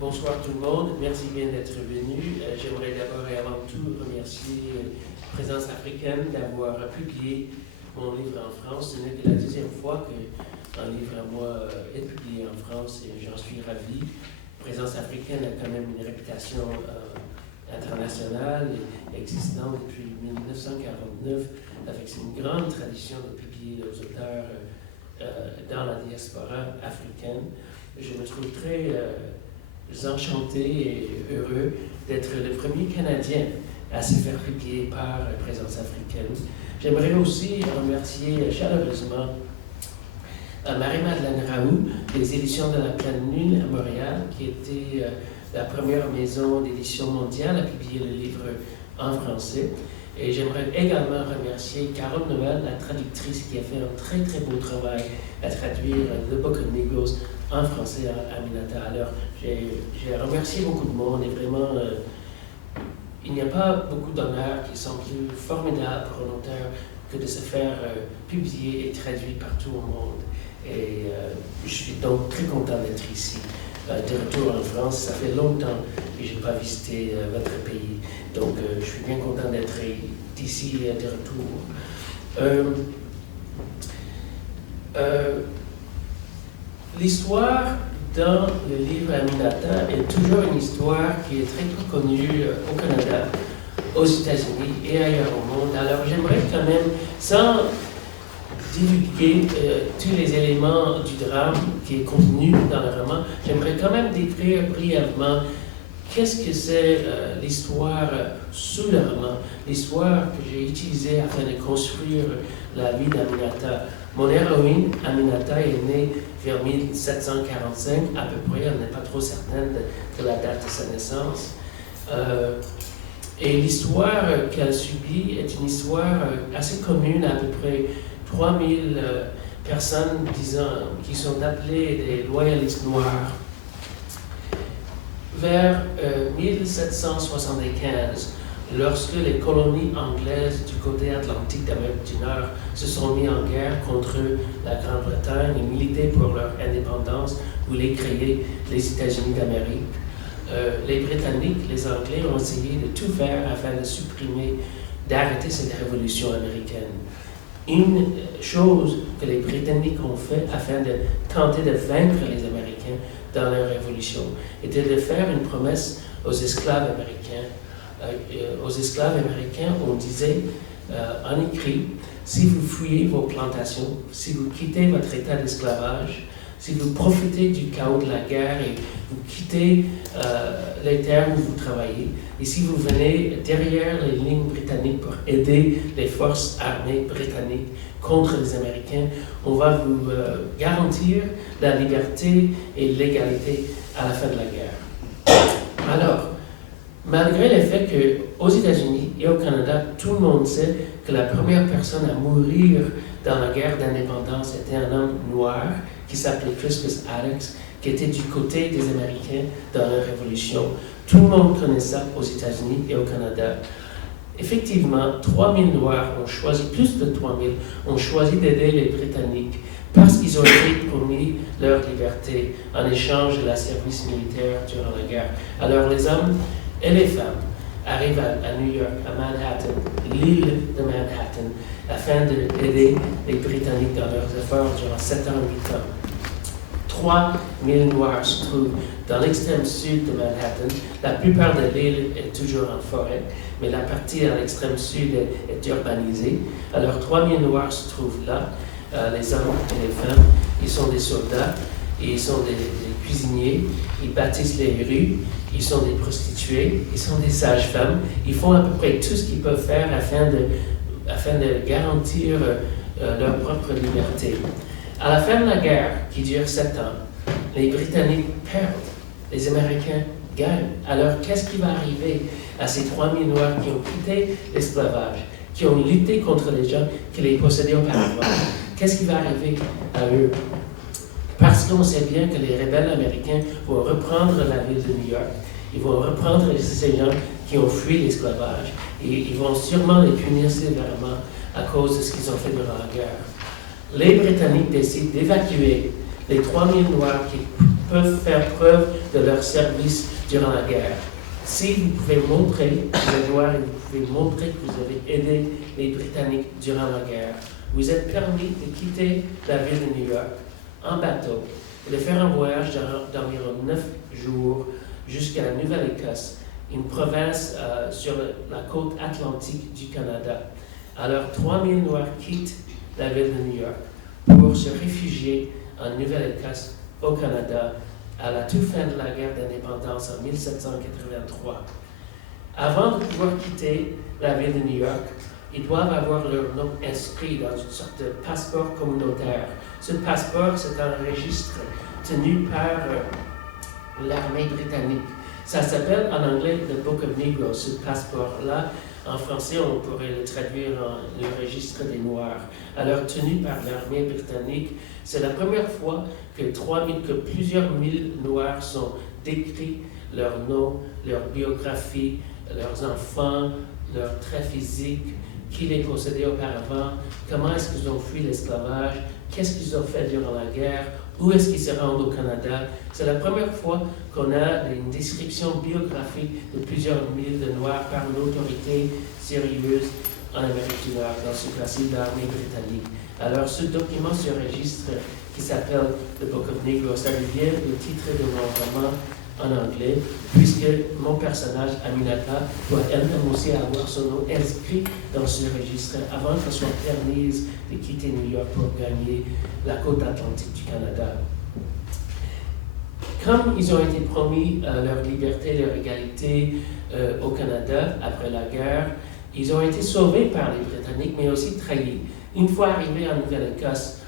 Bonsoir tout le monde, merci bien d'être venu. J'aimerais d'abord et avant tout remercier Présence africaine d'avoir publié mon livre en France. Ce n'est que la deuxième fois qu'un livre à moi est publié en France et j'en suis ravi. Présence africaine a quand même une réputation internationale et existante depuis 1949 avec une grande tradition de publier les auteurs dans la diaspora africaine. Je me trouve très enchanté et heureux d'être le premier Canadien à se faire publier par Présence africaine. J'aimerais aussi remercier chaleureusement Marie-Madeleine Raoult des éditions de la Pleine Lune à Montréal, qui était la première maison d'édition mondiale à publier le livre en français. Et j'aimerais également remercier Carole Noël, la traductrice, qui a fait un très très beau travail à traduire The Book of Negroes en français à Aminata. Alors, j'ai remercié beaucoup de monde et vraiment, il n'y a pas beaucoup d'honneurs qui sont plus formidables pour un auteur que de se faire publier et traduire partout au monde. Et je suis donc très content d'être ici, de retour en France. Ça fait longtemps que je n'ai pas visité votre pays, donc je suis bien content d'être ici de retour. L'histoire dans le livre Aminata est toujours une histoire qui est très peu connue au Canada, aux États-Unis et ailleurs au monde. Alors j'aimerais quand même, sans divulguer tous les éléments du drame qui est contenu dans le roman, j'aimerais quand même décrire brièvement qu'est-ce que c'est l'histoire sous le roman, l'histoire que j'ai utilisée afin de construire la vie d'Aminata. Mon héroïne, Aminata, est née vers 1745, à peu près, elle n'est pas trop certaine de la date de sa naissance. Et l'histoire qu'elle subit est une histoire assez commune, à peu près 3000 personnes, disons, qui sont appelées des loyalistes noirs. Vers 1775, lorsque les colonies anglaises du côté atlantique d'Amérique du Nord se sont mis en guerre contre la Grande-Bretagne et militaient pour leur indépendance, voulaient créer les États-Unis d'Amérique, les Britanniques, les Anglais ont essayé de tout faire afin de supprimer, d'arrêter cette révolution américaine. Une chose que les Britanniques ont fait afin de tenter de vaincre les Américains dans leur révolution était de faire une promesse aux esclaves américains. On disait en écrit, si vous fuyez vos plantations, si vous quittez votre état d'esclavage, si vous profitez du chaos de la guerre et vous quittez les terres où vous travaillez, et si vous venez derrière les lignes britanniques pour aider les forces armées britanniques contre les Américains, on va vous garantir la liberté et l'égalité à la fin de la guerre. Alors, malgré le fait qu'aux États-Unis et au Canada, tout le monde sait que la première personne à mourir dans la guerre d'indépendance était un homme noir qui s'appelait Crispus Attucks, qui était du côté des Américains dans la Révolution. Tout le monde connaît ça aux États-Unis et au Canada. Effectivement, 3000 Noirs ont choisi, plus de 3000, ont choisi d'aider les Britanniques parce qu'ils ont été promis leur liberté en échange de la service militaire durant la guerre. Alors les hommes et les femmes arrivent à New York, à Manhattan, l'île de Manhattan, afin d'aider les Britanniques dans leurs efforts durant 7 ans, 8 ans. 3000 Noirs se trouvent dans l'extrême sud de Manhattan. La plupart de l'île est toujours en forêt, mais la partie à l'extrême sud est urbanisée. Alors 3000 Noirs se trouvent là, les hommes et les femmes. Ils sont des soldats, ils sont des cuisiniers, ils bâtissent les rues, ils sont des prostituées, ils sont des sages-femmes. Ils font à peu près tout ce qu'ils peuvent faire afin de garantir leur propre liberté. À la fin de la guerre, qui dure 7 ans, les Britanniques perdent, les Américains gagnent. Alors, qu'est-ce qui va arriver à ces 3000 Noirs qui ont quitté l'esclavage, qui ont lutté contre les gens qui les possédaient auparavant? Qu'est-ce qui va arriver à eux? Parce qu'on sait bien que les rebelles américains vont reprendre la ville de New York, ils vont reprendre ces gens qui ont fui l'esclavage, et ils vont sûrement les punir sévèrement à cause de ce qu'ils ont fait durant la guerre. Les Britanniques décident d'évacuer les 3000 Noirs peuvent faire preuve de leur service durant la guerre. Si vous pouvez montrer que vous êtes noir et vous pouvez montrer que vous avez aidé les Britanniques durant la guerre, vous êtes permis de quitter la ville de New York en bateau et de faire un voyage d'environ 9 jours jusqu'à la Nouvelle-Écosse, une province sur la côte atlantique du Canada. Alors, 3000 Noirs quittent la ville de New York pour se réfugier en Nouvelle-Écosse, au Canada, à la toute fin de la guerre d'indépendance en 1783. Avant de pouvoir quitter la ville de New York, ils doivent avoir leur nom inscrit dans une sorte de passeport communautaire. Ce passeport, c'est un registre tenu par l'armée britannique. Ça s'appelle en anglais le Book of Negroes, ce passeport-là. En français, on pourrait le traduire en le registre des Noirs. Alors, tenu par l'armée britannique, c'est la première fois que plusieurs mille Noirs sont décrits, leurs noms, leur biographie, leurs enfants, leurs traits physiques, qui les possédait auparavant, comment est-ce qu'ils ont fui l'esclavage, qu'est-ce qu'ils ont fait durant la guerre, où est-ce qu'ils se rendent au Canada. C'est la première fois qu'on a une description biographique de plusieurs milliers de Noirs par une autorité sérieuse en Amérique du Nord, dans ce cas-ci l'armée britannique. Alors ce document, ce registre qui s'appelle The Book of Negroes, ça devient le titre de mon roman en anglais, puisque mon personnage, Aminata, doit elle-même aussi avoir son nom inscrit dans ce registre avant qu'elle soit permise de quitter New York pour gagner la côte atlantique du Canada. Comme ils ont été promis leur liberté, leur égalité au Canada après la guerre, ils ont été sauvés par les Britanniques, mais aussi trahis. Une fois arrivés en Nouvelle-Écosse,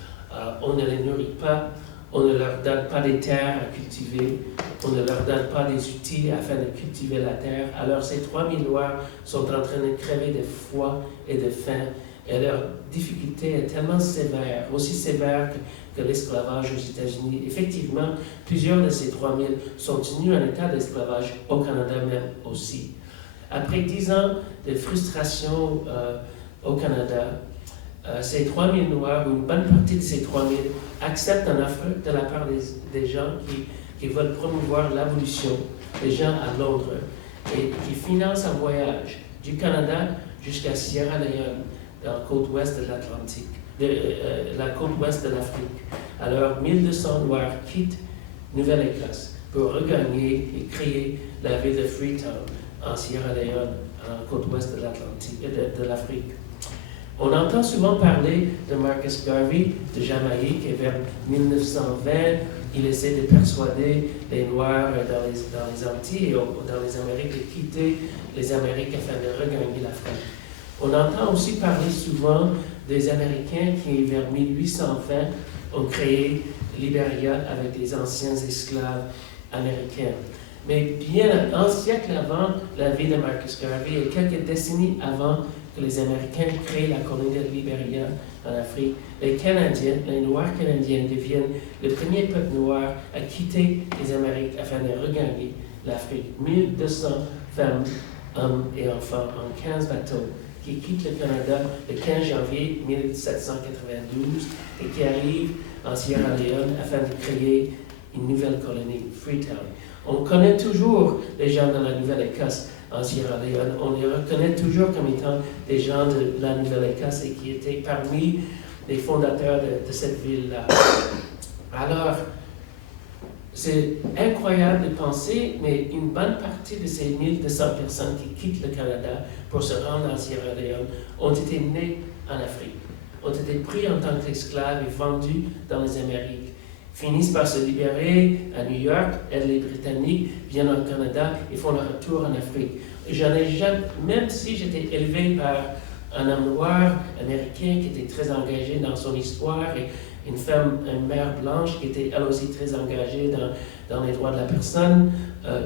on ne les nourrit pas, on ne leur donne pas des terres à cultiver, on ne leur donne pas des outils afin de cultiver la terre. Alors ces 3000 Noirs sont en train de crever de froid et de faim, et leur difficulté est tellement sévère, aussi sévère que l'esclavage aux États-Unis. Effectivement, plusieurs de ces 3000 sont tenus en état d'esclavage au Canada même aussi. Après 10 ans de frustration au Canada, ces 3000 Noirs, ou une bonne partie de ces 3000, acceptent une offre de la part des gens qui veulent promouvoir l'abolition, des gens à Londres, et qui financent un voyage du Canada jusqu'à Sierra Leone, dans la côte ouest de l'Atlantique, la côte ouest de l'Afrique. Alors, 1200 Noirs quittent Nouvelle-Écosse pour regagner et créer la ville de Freetown, en Sierra Leone, à la côte ouest de l'Atlantique, de l'Afrique. On entend souvent parler de Marcus Garvey de Jamaïque, et vers 1920, il essaie de persuader les Noirs dans les Antilles et dans les Amériques de quitter les Amériques afin de regagner l'Afrique. On entend aussi parler souvent des Américains qui, vers 1820, ont créé Libéria avec des anciens esclaves américains. Mais bien un siècle avant la vie de Marcus Garvey et quelques décennies avant que les Américains créent la colonie de Libéria en Afrique, les Canadiens, les Noirs canadiens deviennent le premier peuple noir à quitter les Amériques afin de regagner l'Afrique. 1200 femmes, hommes et enfants en 15 bateaux qui quittent le Canada le 15 janvier 1792 et qui arrivent en Sierra Leone afin de créer une nouvelle colonie, Freetown. On connaît toujours les gens de la Nouvelle-Écosse en Sierra Leone. On les reconnaît toujours comme étant des gens de la Nouvelle-Écosse et qui étaient parmi les fondateurs de cette ville-là. Alors, c'est incroyable de penser, mais une bonne partie de ces 1200 personnes qui quittent le Canada pour se rendre en Sierra Leone ont été nées en Afrique, ont été pris en tant qu'esclaves et vendus dans les Amériques, finissent par se libérer à New York, aident les Britanniques, viennent au Canada et font leur retour en Afrique. J'en ai jamais, même si j'étais élevé par un homme noir américain qui était très engagé dans son histoire et une femme, une mère blanche qui était elle aussi très engagée dans les droits de la personne,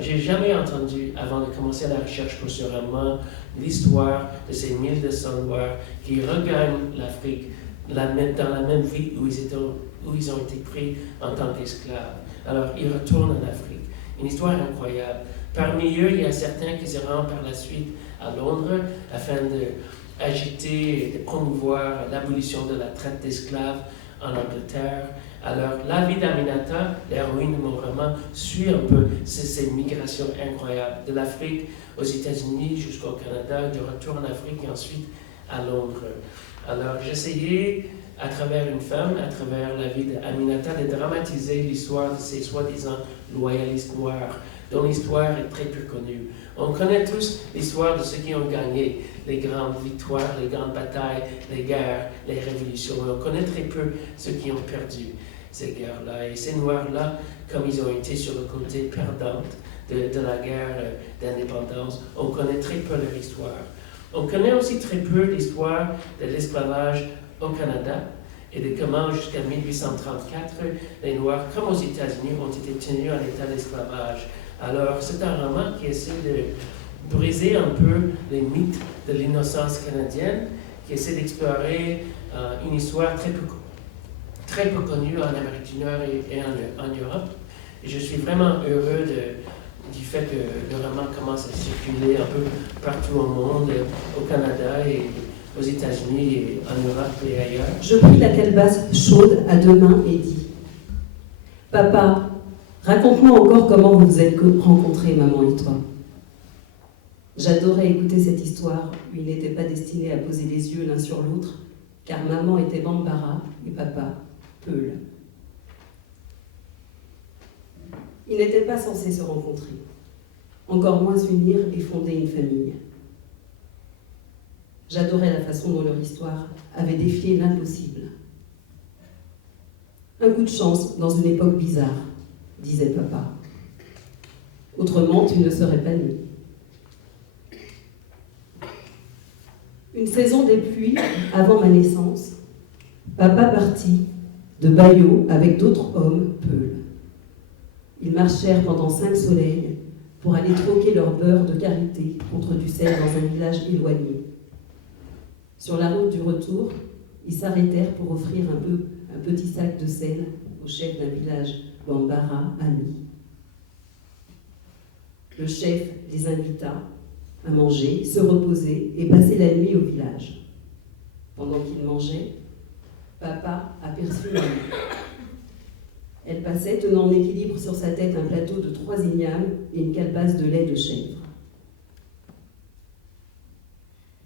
j'ai jamais entendu, avant de commencer la recherche pour ce roman, l'histoire de ces 1200 Noirs qui regagnent l'Afrique dans la même vie où ils ont été pris en tant qu'esclaves. Alors, ils retournent en Afrique. Une histoire incroyable. Parmi eux, il y a certains qui se rendent par la suite à Londres afin d'agiter et de promouvoir l'abolition de la traite d'esclaves en Angleterre. Alors, la vie d'Aminata, l'héroïne de mon roman, suit un peu ces migrations incroyables de l'Afrique aux États-Unis jusqu'au Canada, de retour en Afrique et ensuite à Londres. Alors, j'essayais, à travers une femme, à travers la vie d'Aminata, de dramatiser l'histoire de ces soi-disant loyalistes noirs, dont l'histoire est très peu connue. On connaît tous l'histoire de ceux qui ont gagné, les grandes victoires, les grandes batailles, les guerres, les révolutions. On connaît très peu ceux qui ont perdu ces guerres-là. Et ces Noirs-là, comme ils ont été sur le côté perdant de la guerre d'indépendance, on connaît très peu leur histoire. On connaît aussi très peu l'histoire de l'esclavage au Canada et de comment, jusqu'à 1834, les Noirs, comme aux États-Unis, ont été tenus en état d'esclavage. Alors, c'est un roman qui essaie de briser un peu les mythes de l'innocence canadienne, qui essaie d'explorer une histoire très peu connue en Amérique du Nord et en Europe. Et je suis vraiment heureux du fait que le roman commence à circuler un peu partout au monde, au Canada et aux États-Unis et en Europe et ailleurs. Je pris la calebasse chaude à deux mains et dis « Papa, raconte-moi encore comment vous vous êtes rencontrés, maman et toi. » J'adorais écouter cette histoire où ils n'étaient pas destinés à poser les yeux l'un sur l'autre, car maman était Bambara et papa Peul. Ils n'étaient pas censés se rencontrer, encore moins s'unir et fonder une famille. J'adorais la façon dont leur histoire avait défié l'impossible. Un coup de chance dans une époque bizarre, disait papa. Autrement, tu ne serais pas né. Une saison des pluies avant ma naissance, papa partit de Bayeux avec d'autres hommes peuls. Ils marchèrent pendant 5 soleils pour aller troquer leur beurre de karité contre du sel dans un village éloigné. Sur la route du retour, ils s'arrêtèrent pour offrir un petit sac de sel au chef d'un village, Bambara, ami. Le chef les invita à manger, se reposer et passer la nuit au village. Pendant qu'ils mangeaient, papa aperçut maman. Elle passait, tenant en équilibre sur sa tête un plateau de 3 ignames et une calebasse de lait de chèvre.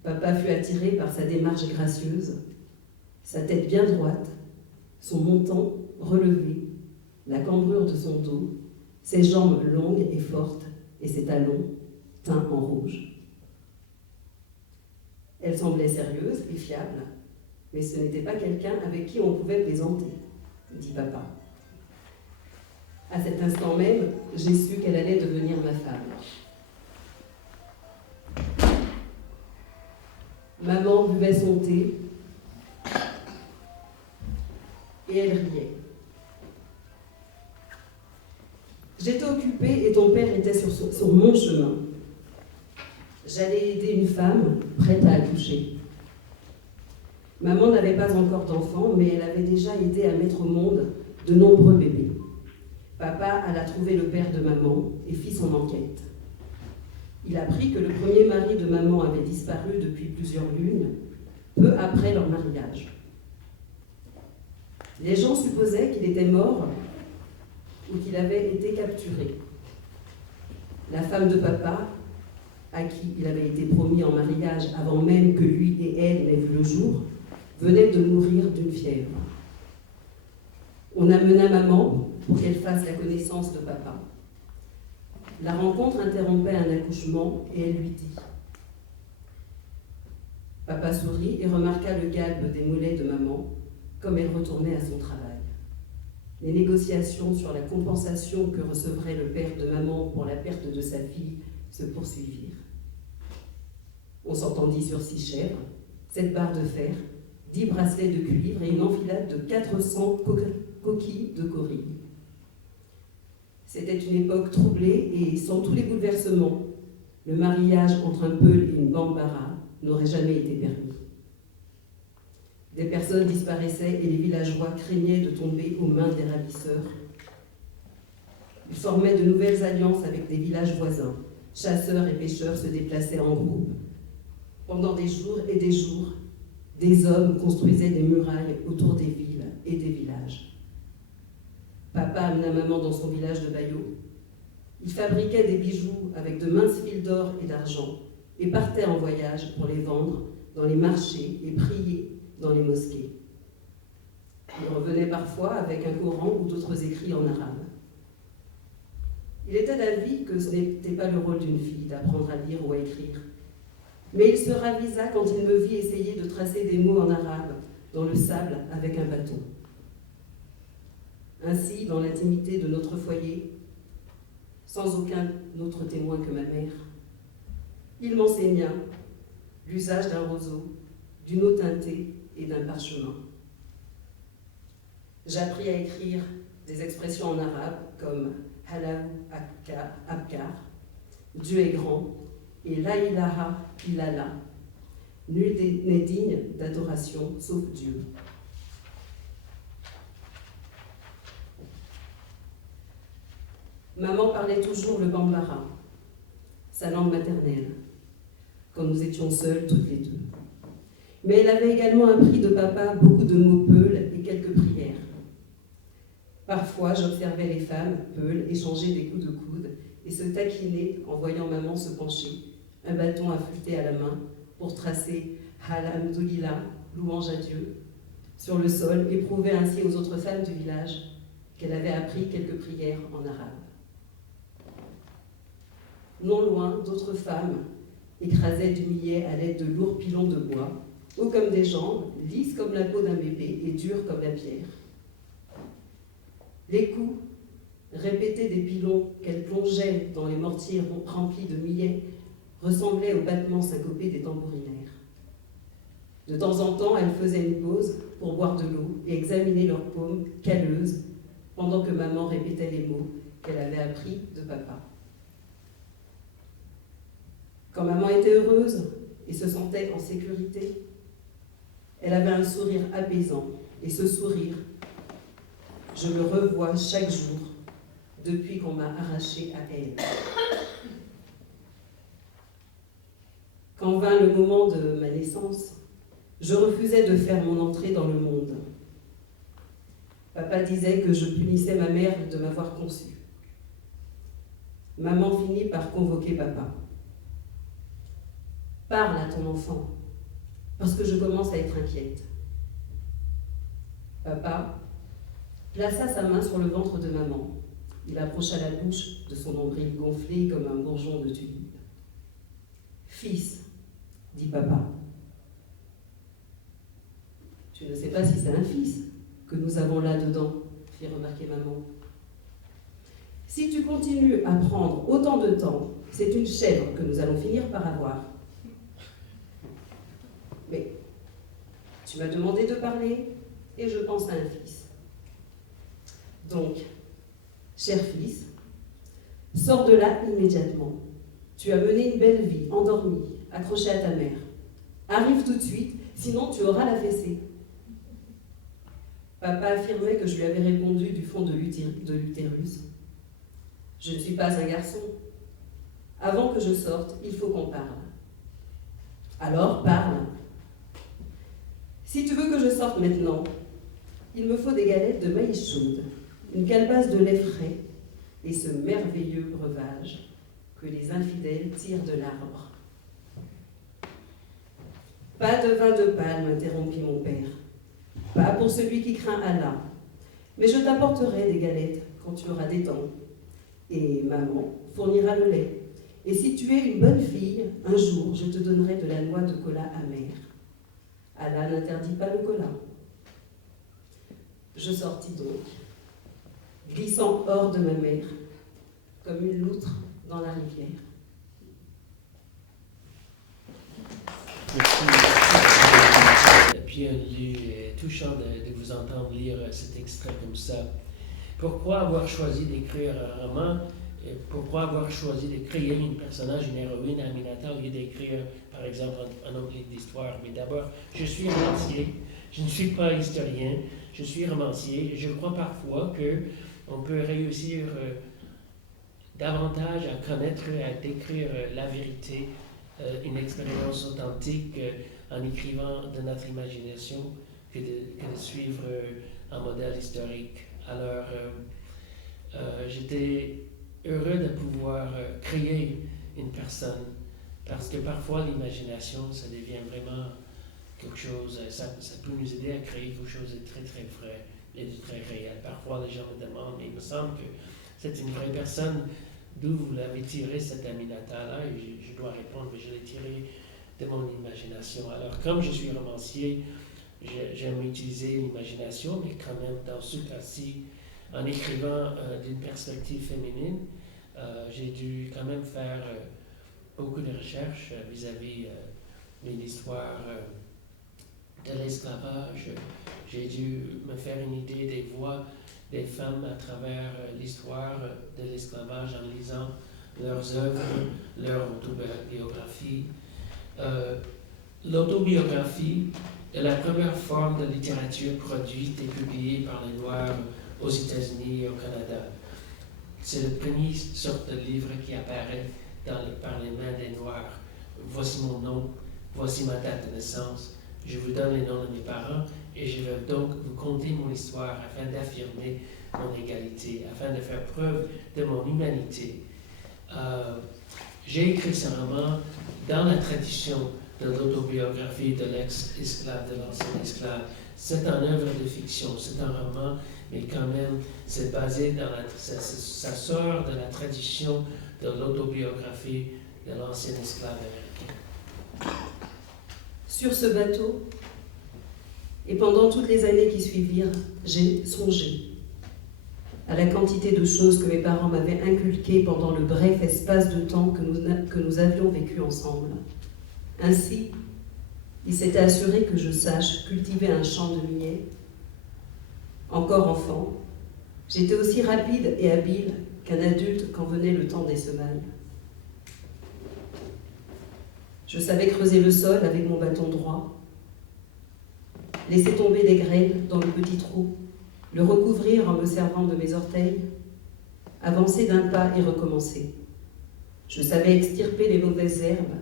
Papa fut attiré par sa démarche gracieuse, sa tête bien droite, son menton relevé, la cambrure de son dos, ses jambes longues et fortes et ses talons teints en rouge. Elle semblait sérieuse et fiable, mais ce n'était pas quelqu'un avec qui on pouvait plaisanter, dit papa. À cet instant même, j'ai su qu'elle allait devenir ma femme. Maman buvait son thé et elle riait. J'étais occupée et ton père était sur mon chemin. J'allais aider une femme prête à accoucher. Maman n'avait pas encore d'enfant, mais elle avait déjà aidé à mettre au monde de nombreux bébés. Papa alla trouver le père de maman et fit son enquête. Il apprit que le premier mari de maman avait disparu depuis plusieurs lunes, peu après leur mariage. Les gens supposaient qu'il était mort ou qu'il avait été capturé. La femme de papa, à qui il avait été promis en mariage avant même que lui et elle n'aient vu le jour, venait de mourir d'une fièvre. On amena maman pour qu'elle fasse la connaissance de papa. La rencontre interrompait un accouchement et elle lui dit. Papa sourit et remarqua le galbe des mollets de maman comme elle retournait à son travail. Les négociations sur la compensation que recevrait le père de maman pour la perte de sa fille se poursuivirent. On s'entendit sur 6 chèvres, 7 barres de fer, 10 bracelets de cuivre et une enfilade de 400 coquilles de corail. C'était une époque troublée et sans tous les bouleversements, le mariage entre un Peul et une Bambara n'aurait jamais été permis. Des personnes disparaissaient et les villageois craignaient de tomber aux mains des ravisseurs. Ils formaient de nouvelles alliances avec des villages voisins. Chasseurs et pêcheurs se déplaçaient en groupe. Pendant des jours et des jours, des hommes construisaient des murailles autour des villes et des villages. Papa amena maman dans son village de Bayo. Il fabriquait des bijoux avec de minces fils d'or et d'argent et partait en voyage pour les vendre dans les marchés et prier dans les mosquées. Il revenait parfois avec un Coran ou d'autres écrits en arabe. Il était d'avis que ce n'était pas le rôle d'une fille d'apprendre à lire ou à écrire. Mais il se ravisa quand il me vit essayer de tracer des mots en arabe dans le sable avec un bâton. Ainsi, dans l'intimité de notre foyer, sans aucun autre témoin que ma mère, il m'enseigna l'usage d'un roseau, d'une eau teintée et d'un parchemin. J'appris à écrire des expressions en arabe comme « Halahu Abkar »,« Dieu est grand » et « La ilaha illallah ». Nul n'est digne d'adoration sauf Dieu. Maman parlait toujours le bambara, sa langue maternelle, quand nous étions seuls toutes les deux. Mais elle avait également appris de papa beaucoup de mots peuls et quelques prières. Parfois, j'observais les femmes, peuls, échanger des coups de coude et se taquiner en voyant maman se pencher, un bâton affûté à la main, pour tracer « Alhamdulillah », louange à Dieu, sur le sol et prouver ainsi aux autres femmes du village qu'elle avait appris quelques prières en arabe. Non loin, d'autres femmes écrasaient du millet à l'aide de lourds pilons de bois, hauts comme des jambes, lisses comme la peau d'un bébé et durs comme la pierre. Les coups, répétés des pilons qu'elles plongeaient dans les mortiers remplis de millet, ressemblaient aux battements syncopés des tambourinaires. De temps en temps, elles faisaient une pause pour boire de l'eau et examiner leurs paumes calleuses pendant que maman répétait les mots qu'elle avait appris de papa. Quand maman était heureuse et se sentait en sécurité, elle avait un sourire apaisant. Et ce sourire, je le revois chaque jour depuis qu'on m'a arrachée à elle. Quand vint le moment de ma naissance, je refusais de faire mon entrée dans le monde. Papa disait que je punissais ma mère de m'avoir conçue. Maman finit par convoquer papa. « Parle à ton enfant, parce que je commence à être inquiète. » Papa plaça sa main sur le ventre de maman. Il approcha la bouche de son nombril gonflé comme un bourgeon de tulipe. « Fils, dit papa. Tu ne sais pas si c'est un fils que nous avons là-dedans, fit remarquer maman. Si tu continues à prendre autant de temps, c'est une chèvre que nous allons finir par avoir. Mais tu m'as demandé de parler et je pense à un fils. Donc, cher fils, sors de là immédiatement. Tu as mené une belle vie, endormi, accroché à ta mère. Arrive tout de suite, sinon tu auras la fessée. Papa affirmait que je lui avais répondu du fond de l'utérus. Je ne suis pas un garçon. Avant que je sorte, il faut qu'on parle. Alors, parle. Si tu veux que je sorte maintenant, il me faut des galettes de maïs chaudes, une calebasse de lait frais et ce merveilleux breuvage que les infidèles tirent de l'arbre. Pas de vin de palme, interrompit mon père. Pas pour celui qui craint Allah. Mais je t'apporterai des galettes quand tu auras des dents. Et maman fournira le lait. Et si tu es une bonne fille, un jour, je te donnerai de la noix de cola amère. Allah n'interdit pas le cola. Je sortis donc, glissant hors de ma mère, comme une loutre dans la rivière. Bien lu, touchant de vous entendre lire cet extrait comme ça. Pourquoi avoir choisi d'écrire un roman? Pourquoi avoir choisi de créer un personnage, une héroïne, Aminata, au lieu d'écrire, par exemple, un autre livre d'histoire? Mais d'abord, je suis romancier, je ne suis pas historien, je suis romancier. Je crois parfois qu'on peut réussir davantage à connaître, à décrire la vérité, une expérience authentique en écrivant de notre imagination que de suivre un modèle historique. Alors, j'étais heureux de pouvoir créer une personne, parce que parfois l'imagination, ça devient vraiment quelque chose, ça peut nous aider à créer quelque chose de très très vrai et de très réel. Parfois les gens me demandent, mais il me semble que c'est une vraie personne, d'où vous l'avez tiré cet Aminata-là, et je dois répondre, mais je l'ai tiré de mon imagination. Alors comme je suis romancier, j'aime utiliser l'imagination, mais quand même dans ce cas-ci, en écrivant d'une perspective féminine, j'ai dû quand même faire beaucoup de recherches vis-à-vis de l'histoire de l'esclavage. J'ai dû me faire une idée des voix des femmes à travers l'histoire de l'esclavage en lisant leurs œuvres, leur autobiographie. L'autobiographie est la première forme de littérature produite et publiée par les Noirs aux États-Unis et au Canada. C'est la première sorte de livre qui apparaît par les mains des Noirs. Voici mon nom, voici ma date de naissance, je vous donne les noms de mes parents et je vais donc vous conter mon histoire afin d'affirmer mon égalité, afin de faire preuve de mon humanité. J'ai écrit ce roman dans la tradition de l'autobiographie de l'ex-esclave, de l'ancien esclave. C'est une œuvre de fiction, c'est un roman, mais quand même, c'est basé ça sort de la tradition de l'autobiographie de l'ancien esclave américain. Sur ce bateau, et pendant toutes les années qui suivirent, j'ai songé à la quantité de choses que mes parents m'avaient inculquées pendant le bref espace de temps que nous avions vécu ensemble. Ainsi, il s'était assuré que je sache cultiver un champ de millet. Encore enfant, j'étais aussi rapide et habile qu'un adulte quand venait le temps des semailles. Je savais creuser le sol avec mon bâton droit, laisser tomber des graines dans le petit trou, le recouvrir en me servant de mes orteils, avancer d'un pas et recommencer. Je savais extirper les mauvaises herbes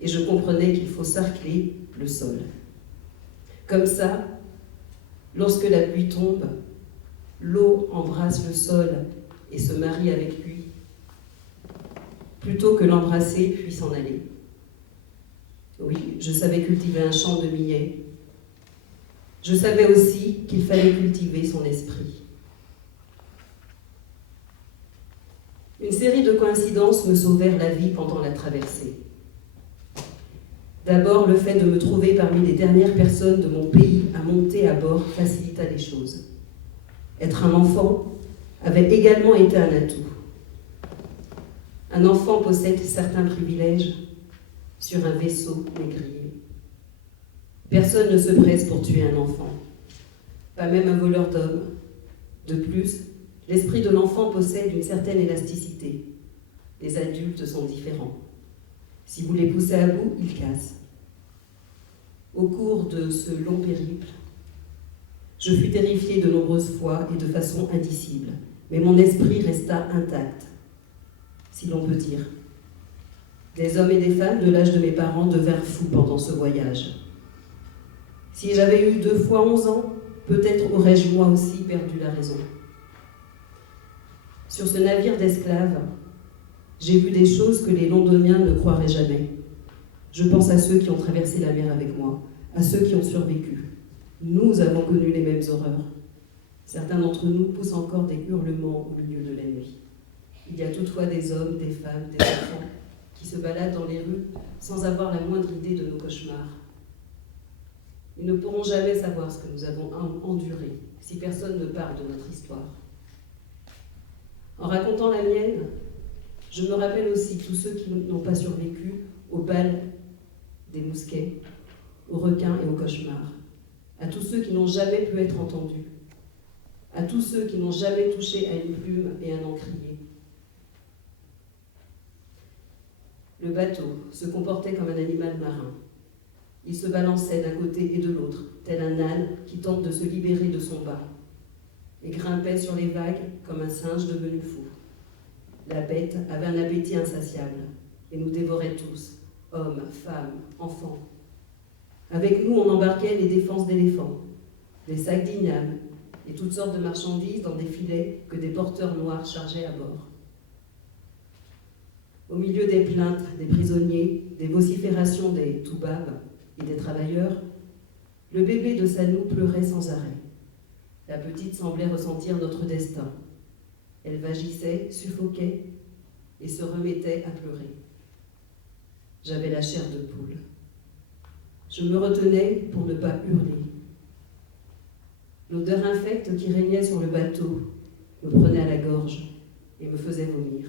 et je comprenais qu'il faut sarcler le sol. Comme ça, lorsque la pluie tombe, l'eau embrasse le sol et se marie avec lui, plutôt que l'embrasser puis s'en aller. Oui, je savais cultiver un champ de millet. Je savais aussi qu'il fallait cultiver son esprit. Une série de coïncidences me sauvèrent la vie pendant la traversée. D'abord, le fait de me trouver parmi les dernières personnes de mon pays à monter à bord facilita les choses. Être un enfant avait également été un atout. Un enfant possède certains privilèges sur un vaisseau négrier. Personne ne se presse pour tuer un enfant, pas même un voleur d'hommes. De plus, l'esprit de l'enfant possède une certaine élasticité. Les adultes sont différents. Si vous les poussez à bout, ils cassent. Au cours de ce long périple, je fus terrifiée de nombreuses fois et de façon indicible, mais mon esprit resta intact, si l'on peut dire. Des hommes et des femmes de l'âge de mes parents devinrent fous pendant ce voyage. Si j'avais eu 2 fois 11 ans, peut-être aurais-je moi aussi perdu la raison. Sur ce navire d'esclaves, j'ai vu des choses que les Londoniens ne croiraient jamais. Je pense à ceux qui ont traversé la mer avec moi, à ceux qui ont survécu. Nous avons connu les mêmes horreurs. Certains d'entre nous poussent encore des hurlements au milieu de la nuit. Il y a toutefois des hommes, des femmes, des enfants qui se baladent dans les rues sans avoir la moindre idée de nos cauchemars. Ils ne pourront jamais savoir ce que nous avons enduré si personne ne parle de notre histoire. En racontant la mienne, je me rappelle aussi tous ceux qui n'ont pas survécu aux balles des mousquets, aux requins et aux cauchemars, à tous ceux qui n'ont jamais pu être entendus, à tous ceux qui n'ont jamais touché à une plume et un encrier. Le bateau se comportait comme un animal marin. Il se balançait d'un côté et de l'autre, tel un âne qui tente de se libérer de son bât, et grimpait sur les vagues comme un singe devenu fou. La bête avait un appétit insatiable et nous dévorait tous, hommes, femmes, enfants. Avec nous, on embarquait les défenses d'éléphants, des sacs d'igname, et toutes sortes de marchandises dans des filets que des porteurs noirs chargeaient à bord. Au milieu des plaintes des prisonniers, des vociférations des toubabs et des travailleurs, le bébé de Sanou pleurait sans arrêt. La petite semblait ressentir notre destin. Elle vagissait, suffoquait et se remettait à pleurer. J'avais la chair de poule. Je me retenais pour ne pas hurler. L'odeur infecte qui régnait sur le bateau me prenait à la gorge et me faisait vomir.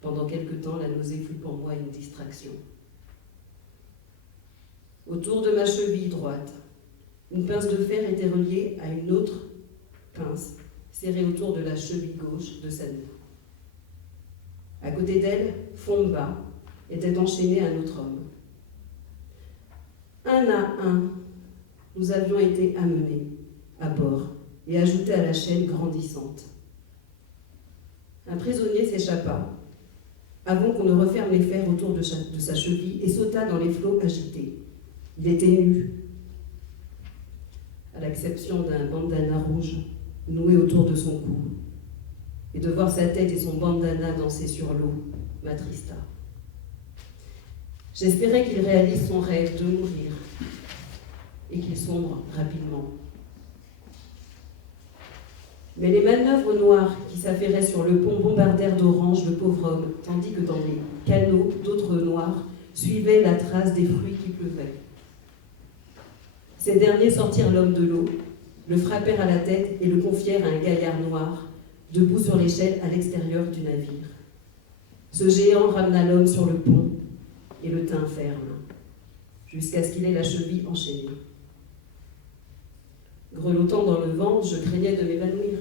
Pendant quelque temps, la nausée fut pour moi une distraction. Autour de ma cheville droite, une pince de fer était reliée à une autre pince serrée autour de la cheville gauche de Sanou. À côté d'elle, Fomba était enchaîné à un autre homme. Un à un, nous avions été amenés à bord et ajoutés à la chaîne grandissante. Un prisonnier s'échappa avant qu'on ne referme les fers autour de sa cheville et sauta dans les flots agités. Il était nu, à l'exception d'un bandana rouge noué autour de son cou. Et de voir sa tête et son bandana danser sur l'eau m'attrista. J'espérais qu'il réalise son rêve de mourir et qu'il sombre rapidement. Mais les manœuvres noires qui s'affairaient sur le pont bombardèrent d'orange le pauvre homme, tandis que dans les canots, d'autres noirs suivaient la trace des fruits qui pleuvaient. Ces derniers sortirent l'homme de l'eau, le frappèrent à la tête et le confièrent à un gaillard noir, debout sur l'échelle à l'extérieur du navire. Ce géant ramena l'homme sur le pont et le tint ferme, jusqu'à ce qu'il ait la cheville enchaînée. Grelottant dans le vent, je craignais de m'évanouir.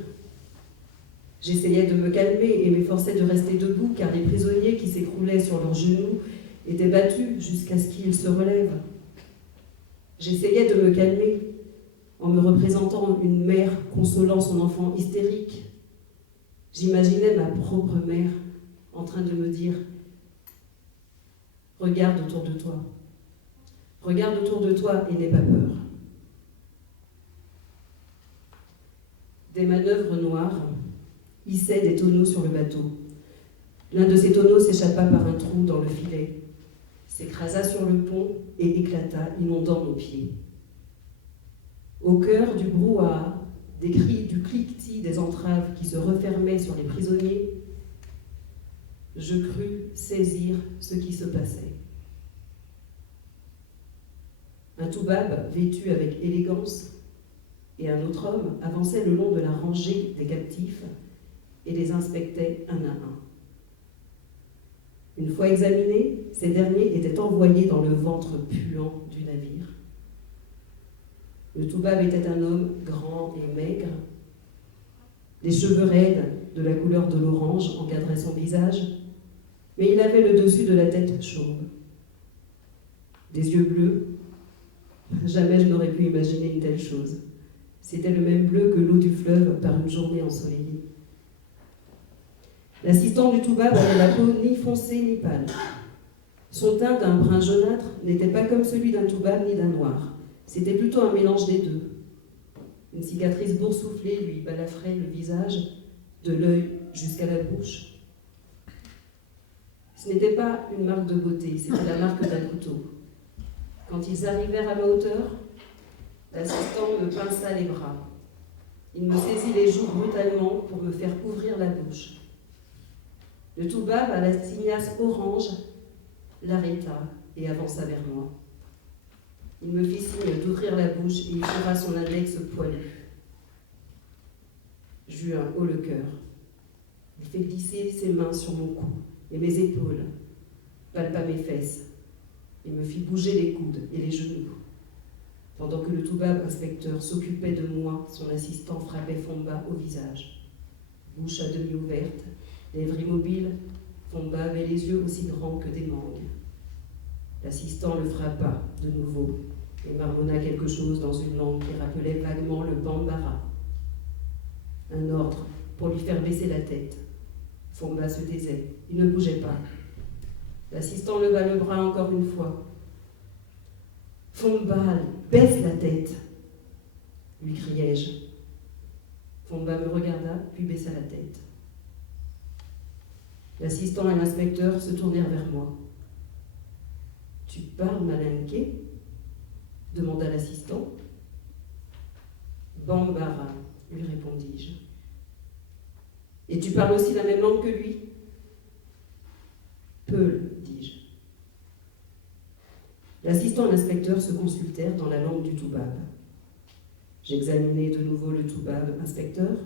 J'essayais de me calmer et m'efforçais de rester debout, car les prisonniers qui s'écroulaient sur leurs genoux étaient battus jusqu'à ce qu'ils se relèvent. J'essayais de me calmer en me représentant une mère consolant son enfant hystérique. J'imaginais ma propre mère en train de me dire « Regarde autour de toi. Regarde autour de toi et n'aie pas peur. » Des manœuvres noires hissaient des tonneaux sur le bateau. L'un de ces tonneaux s'échappa par un trou dans le filet, s'écrasa sur le pont et éclata, inondant nos pieds. Au cœur du brouhaha, des cris du cliquetis des entraves qui se refermaient sur les prisonniers, je crus saisir ce qui se passait. Un toubab, vêtu avec élégance, et un autre homme avançait le long de la rangée des captifs et les inspectait un à un. Une fois examinés, ces derniers étaient envoyés dans le ventre puant du navire. Le toubab était un homme grand et maigre. Les cheveux raides de la couleur de l'orange encadraient son visage, mais il avait le dessus de la tête chauve. Des yeux bleus, jamais je n'aurais pu imaginer une telle chose. C'était le même bleu que l'eau du fleuve par une journée ensoleillée. L'assistant du toubab avait la peau ni foncée ni pâle. Son teint d'un brun jaunâtre n'était pas comme celui d'un toubab ni d'un noir. C'était plutôt un mélange des deux. Une cicatrice boursouflée lui balafrait le visage, de l'œil jusqu'à la bouche. Ce n'était pas une marque de beauté, c'était la marque d'un couteau. Quand ils arrivèrent à ma hauteur, l'assistant me pinça les bras. Il me saisit les joues brutalement pour me faire ouvrir la bouche. Le toubab, à la tignasse orange, l'arrêta et avança vers moi. Il me fit signe d'ouvrir la bouche et il tira son index poilu. J'eus un haut le cœur. Il fait glisser ses mains sur mon cou et mes épaules, palpa mes fesses et me fit bouger les coudes et les genoux. Pendant que le toubab inspecteur s'occupait de moi, son assistant frappait Fomba au visage. Bouche à demi ouverte, lèvres immobiles, Fomba avait les yeux aussi grands que des mangues. L'assistant le frappa de nouveau et marmonna quelque chose dans une langue qui rappelait vaguement le bambara. Un ordre pour lui faire baisser la tête. Fomba se taisait, il ne bougeait pas. L'assistant leva le bras encore une fois. Fomba, baisse la tête, lui criai-je. Fomba me regarda, puis baissa la tête. L'assistant et l'inspecteur se tournèrent vers moi. « Tu parles malinké ?» demanda l'assistant. « Bambara », lui répondis-je. « Et tu parles aussi la même langue que lui ?»« Peul, dis-je. » L'assistant et l'inspecteur se consultèrent dans la langue du toubab. J'examinai de nouveau le toubab inspecteur.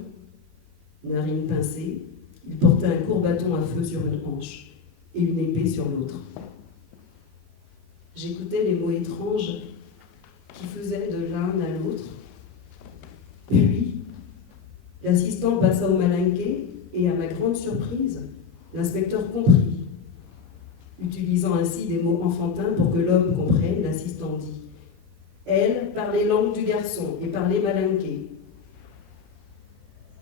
Narines pincées, il portait un court bâton à feu sur une hanche et une épée sur l'autre. J'écoutais les mots étranges qui faisaient de l'un à l'autre. Puis, l'assistant passa au malinké et, à ma grande surprise, l'inspecteur comprit. Utilisant ainsi des mots enfantins pour que l'homme comprenne, l'assistant dit « Elle parlait langue du garçon et parlait malinké. »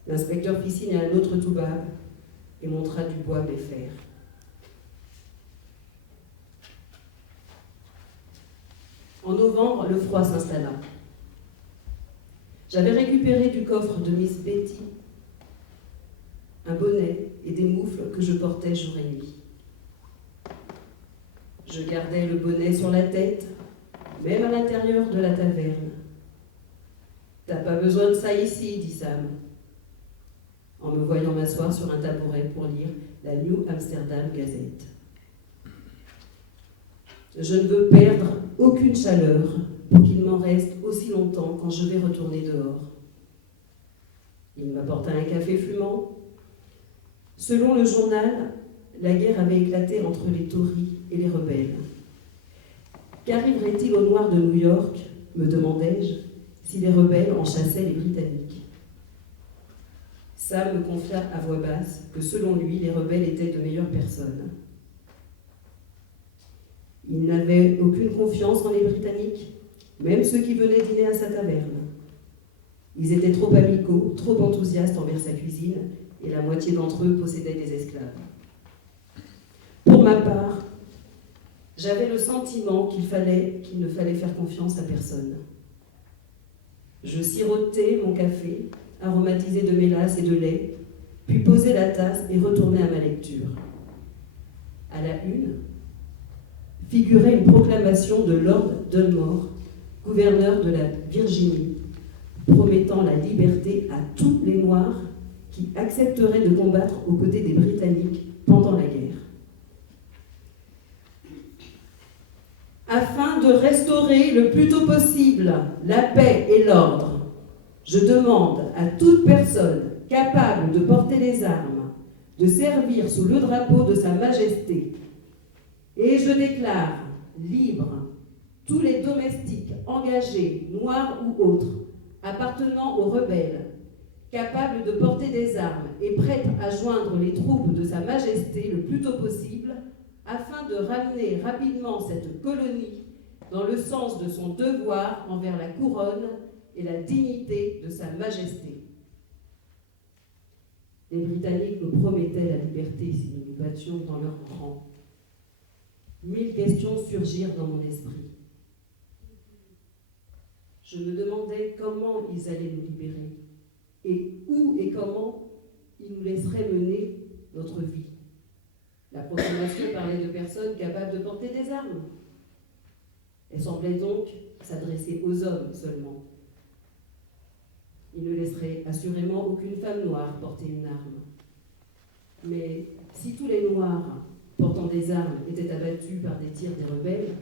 L'inspecteur fit signe à un autre toubab et montra du bois béfer. En novembre, le froid s'installa. J'avais récupéré du coffre de Miss Betty un bonnet et des moufles que je portais jour et nuit. Je gardais le bonnet sur la tête, même à l'intérieur de la taverne. « T'as pas besoin de ça ici, » dit Sam, en me voyant m'asseoir sur un tabouret pour lire la New Amsterdam Gazette. Je ne veux perdre aucune chaleur pour qu'il m'en reste aussi longtemps quand je vais retourner dehors. Il m'apporta un café fumant. Selon le journal, la guerre avait éclaté entre les Tories et les rebelles. Qu'arriverait-il aux Noirs de New York, me demandai-je, si les rebelles en chassaient les Britanniques? Sam me confia à voix basse que selon lui, les rebelles étaient de meilleures personnes. Il n'avait aucune confiance en les Britanniques, même ceux qui venaient dîner à sa taverne. Ils étaient trop amicaux, trop enthousiastes envers sa cuisine, et la moitié d'entre eux possédaient des esclaves. Pour ma part, j'avais le sentiment qu'il ne fallait faire confiance à personne. Je sirotais mon café, aromatisé de mélasse et de lait, puis posais la tasse et retournais à ma lecture. À la une, figurait une proclamation de Lord Dunmore, gouverneur de la Virginie, promettant la liberté à tous les Noirs qui accepteraient de combattre aux côtés des Britanniques pendant la guerre. Afin de restaurer le plus tôt possible la paix et l'ordre, je demande à toute personne capable de porter les armes de servir sous le drapeau de Sa Majesté, et je déclare libres tous les domestiques engagés, noirs ou autres, appartenant aux rebelles, capables de porter des armes et prêts à joindre les troupes de Sa Majesté le plus tôt possible, afin de ramener rapidement cette colonie dans le sens de son devoir envers la couronne et la dignité de Sa Majesté. Les Britanniques nous promettaient la liberté si nous nous battions dans leur rang. 1000 questions surgirent dans mon esprit. Je me demandais comment ils allaient nous libérer et où et comment ils nous laisseraient mener notre vie. La proclamation parlait de personnes capables de porter des armes. Elle semblait donc s'adresser aux hommes seulement. Ils ne laisseraient assurément aucune femme noire porter une arme. Mais si tous les Noirs portant des armes étaient abattus par des tirs des rebelles,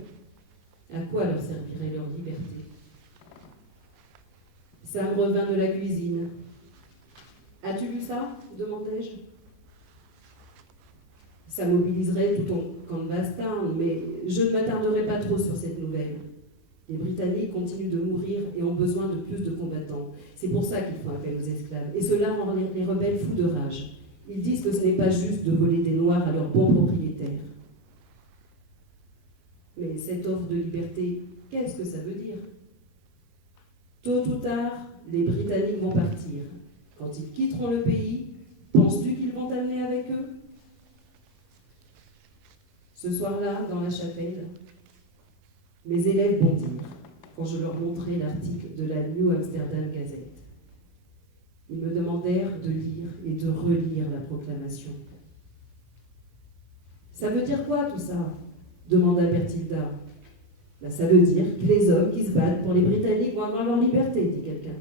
à quoi leur servirait leur liberté? Sam revint de la cuisine. « As-tu lu ça ?» demandai-je. Ça mobiliserait tout ton Canvas Town, mais je ne m'attarderai pas trop sur cette nouvelle. Les Britanniques continuent de mourir et ont besoin de plus de combattants. C'est pour ça qu'ils font appel aux esclaves. Et cela rend les rebelles fous de rage. Ils disent que ce n'est pas juste de voler des Noirs à leurs bons propriétaires. Mais cette offre de liberté, qu'est-ce que ça veut dire? Tôt ou tard, les Britanniques vont partir. Quand ils quitteront le pays, penses-tu qu'ils vont t'amener avec eux? Ce soir-là, dans la chapelle, mes élèves bondirent quand je leur montrai l'article de la New Amsterdam Gazette. Ils me demandèrent de lire et de relire la proclamation. « Ça veut dire quoi tout ça ?» demanda Bertilda. « Ça veut dire que les hommes qui se battent pour les Britanniques vont avoir leur liberté, dit quelqu'un.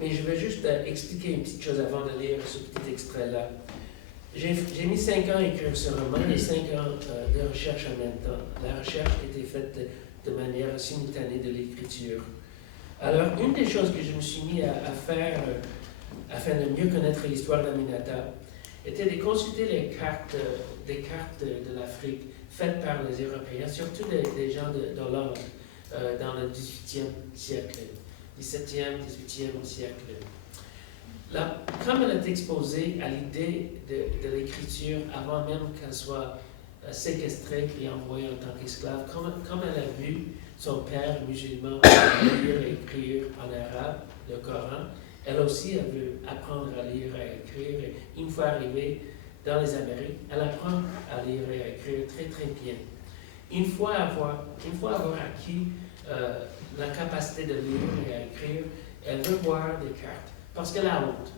Mais je vais juste expliquer une petite chose avant de lire ce petit extrait-là. J'ai mis 5 ans à écrire ce roman et 5 ans de recherche en même temps. La recherche était faite de manière simultanée de l'écriture. Alors, une des choses que je me suis mis à faire afin de mieux connaître l'histoire d'Aminata était de consulter les cartes de l'Afrique faites par les Européens, surtout des gens d'Hollande dans le XVIIIe siècle. 17e, 18e siècle. Là, comme elle est exposée à l'idée de l'écriture avant même qu'elle soit séquestrée et envoyée en tant qu'esclave, comme elle a vu son père musulman lire et écrire en arabe, le Coran, elle aussi elle veut apprendre à lire et à écrire. Et une fois arrivée dans les Amériques, elle apprend à lire et à écrire très très bien. Une fois avoir acquis la capacité de lire et à écrire, elle veut voir des cartes, parce qu'elle a honte.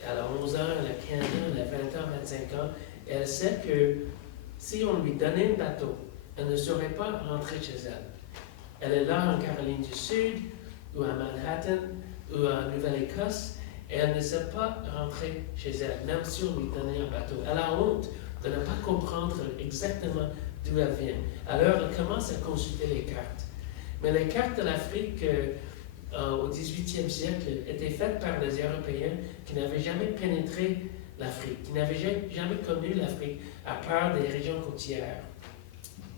Elle a 11 ans, elle a 15 ans, elle a 20 ans, 25 ans. Elle sait que si on lui donnait un bateau, elle ne saurait pas rentrer chez elle. Elle est là en Caroline du Sud, ou à Manhattan, ou en Nouvelle-Écosse, et elle ne sait pas rentrer chez elle, même si on lui donnait un bateau. Elle a honte de ne pas comprendre exactement d'où elle vient. Alors elle commence à consulter les cartes. Mais les cartes de l'Afrique au XVIIIe siècle étaient faites par les Européens qui n'avaient jamais pénétré l'Afrique, qui n'avaient jamais connu l'Afrique, à part des régions côtières.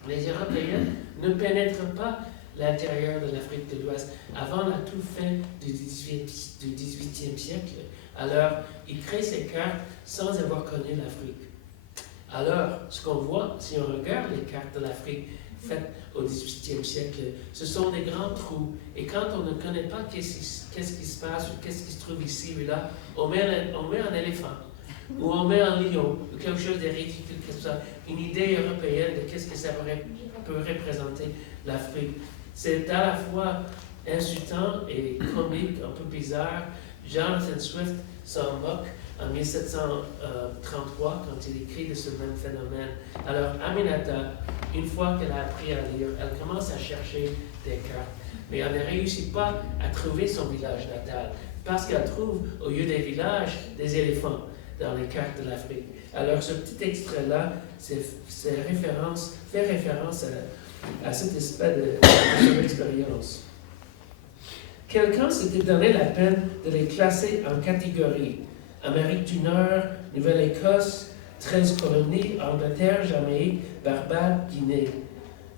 Les Européens ne pénètrent pas l'intérieur de l'Afrique de l'Ouest avant la toute fin du XVIIIe siècle. Alors, ils créent ces cartes sans avoir connu l'Afrique. Alors, ce qu'on voit, si on regarde les cartes de l'Afrique faites au XVIIIe siècle, ce sont des grands trous. Et quand on ne connaît pas qu'est-ce qui se passe ou qu'est-ce qui se trouve ici ou là, on met un éléphant, ou on met un lion, ou quelque chose de ridicule comme ça, une idée européenne de qu'est-ce que ça peut représenter l'Afrique. C'est à la fois insultant et comique, un peu bizarre. Jonathan Swift s'en moque en 1733 quand il écrit de ce même phénomène. Alors Aminata, une fois qu'elle a appris à lire, elle commence à chercher des cartes, mais elle ne réussit pas à trouver son village natal, parce qu'elle trouve, au lieu des villages, des éléphants dans les cartes de l'Afrique. Alors ce petit extrait-là fait référence à cette espèce de expérience. Quelqu'un s'était donné la peine de les classer en catégories. Amérique du Nord, Nouvelle-Écosse, 13 colonies, Angleterre, Jamaïque, Barbade, Guinée.